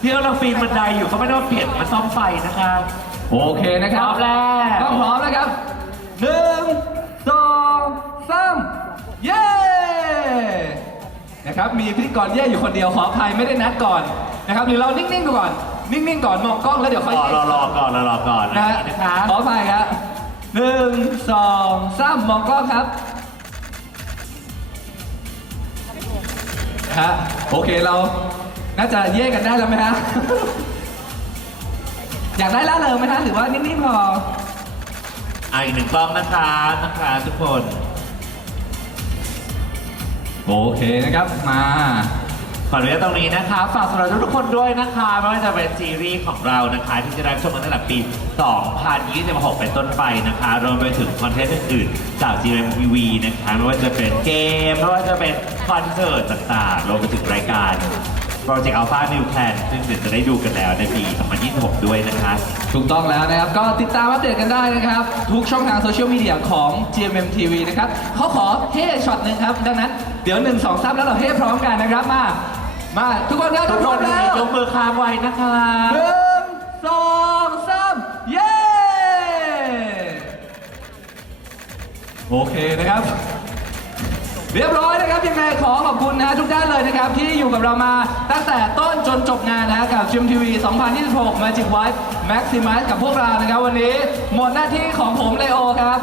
ที่กำลังปีนบันไดอยู่เขาไม่ได้มาเปลี่ยนมาซ่อมไฟนะคะโอเคนะครับพร้อมแล้วต้องพร้อมแล้วครับหนึ่งสองสามเย้ นะครับ มีพิธีกรเย่อยู่คนเดียวขออภัยไม่ได้นัดก่อนนะครับหรือเรานิ่งๆดูก่อน นิ่งๆก่อนมองกล้องแล้วเดี๋ยวค่อยรอรอรอก่อนรอรอก่อนนะนะฮะนะคะขออภัยครับหนึ่งสองสามมองกล้องครับฮะโอเคเรา น่าจะเย่กันได้แล้วไหมฮะ อยากได้ล่าเริงไหมฮะหรือว่านิ่งๆพอ อะอีกหนึ่งกล้องนะคะนะคะทุกคน โอเคนะครับมา ขออนุญาตตรงนี้นะคะ ฝากสำหรับทุกๆคนด้วยนะคะไม่ว่าจะเป็นซีรีส์ของเรานะคะ ที่จะได้ชมกันตั้งแต่ปี 2026 เป็นต้นไปนะคะ รวมไปถึงคอนเทนต์อื่นๆจาก GMTV นะคะ ไม่ว่าจะเป็นเกม ไม่ว่าจะเป็นคอนเสิร์ตต่างๆ รวมไปถึงรายการ โปรเจกต์อัลฟานิวแพลนซึ่งเดี๋ยวจะได้ดูกันแล้วในปี 2026 ด้วยนะคะถูกต้องแล้วนะครับ ก็ติดตามอัปเดตกันได้นะครับ ทุกช่องทางโซเชียลมีเดียของ GMM TV นะครับเขาขอเฮ้ช็อตหนึ่งครับ ดังนั้นเดี๋ยว 1 2 3 แล้วเราเฮ้พร้อมกันนะครับมา มา ทุกคนครับทุทุกกคคนนแล้วยกมือค้างไว้นะคะหนึ่งสองสามเย้ โอเคนะครับ เรียบร้อยนะครับยังไงขอขอบคุณนะทุกท่านเลยนะครับที่อยู่กับเรามาตั้งแต่ต้นจนจบงานนะกับชีมทีวี 2026 Magic Wife Maximize กับพวกเรานะครับวันนี้ หมดหน้าที่ของผมเลโอครับ